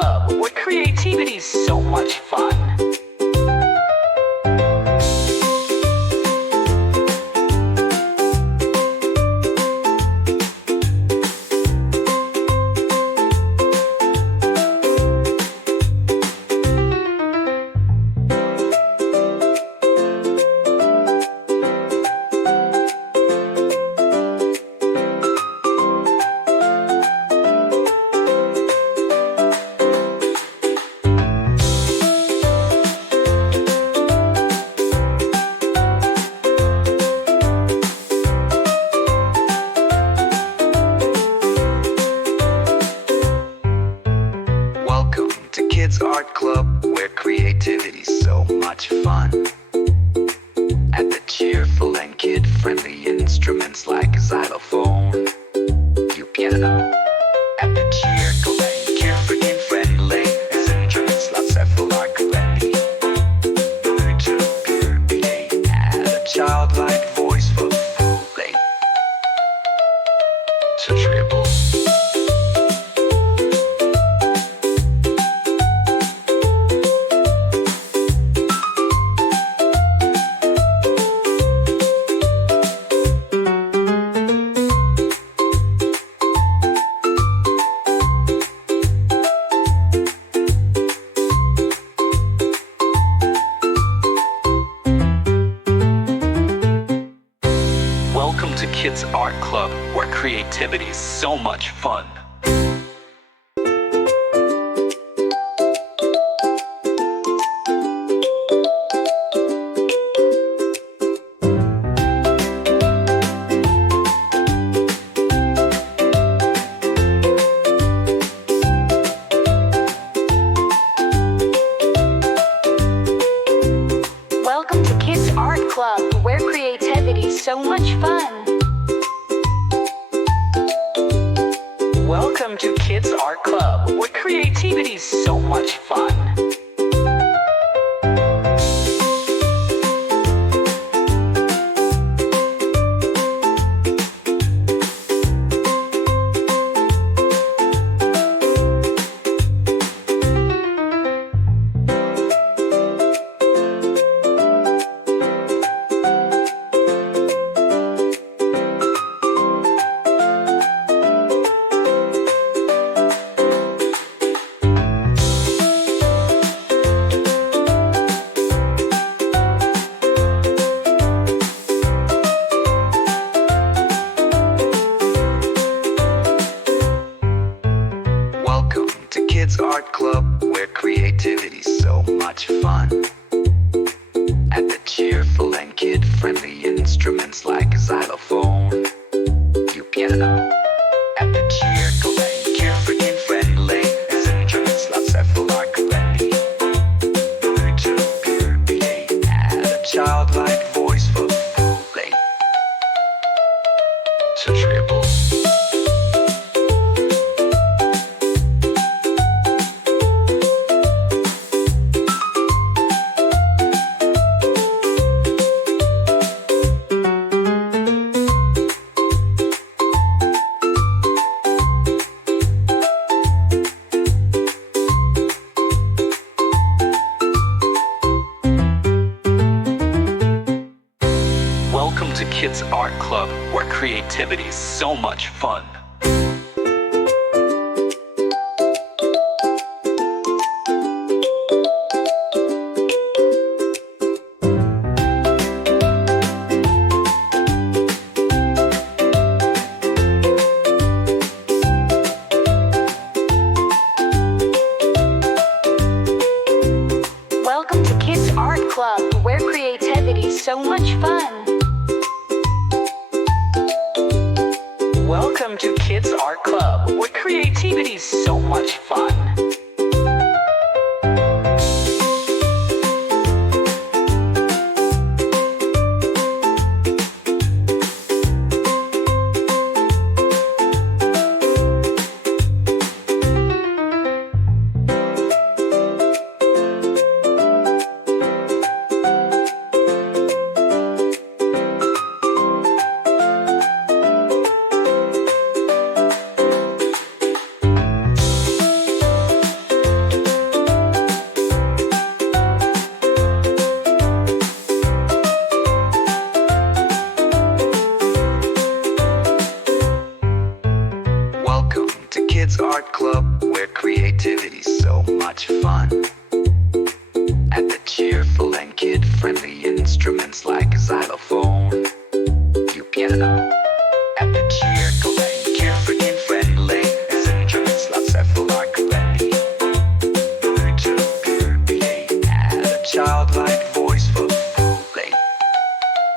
Club, where creativity is so much fun. Welcome to Kids Art Club, where creativity's so much fun. At the cheerful and kid-friendly instruments like xylophone, piano. At the cheerful and carefree and friendly instruments like several arcadilly. To purity, add a childlike voice for fooling. To triple. Welcome to Kids Art Club, where creativity is so much fun. Welcome to Kids Art Club, where creativity is so much fun. Welcome to Kids Art Club, where creativity is so much fun. Welcome to Kids Art Club, where creativity's so much fun. At the cheerful and kid-friendly instruments like xylophone, piano. At the cheerful and carefree and friendly instruments like several arcadilly. To purity, add a childlike voice for fooling. To triple. Welcome to Kids Art Club, where creativity is so much fun. Welcome to Kids Art Club, where creativity is so much fun. Welcome to Kids Art Club, where creativity is so much fun. much fun. At the cheerful and kid-friendly instruments like xylophone, piano. At the cheerful and kid-friendly instruments like cephalocarpy, at a childlike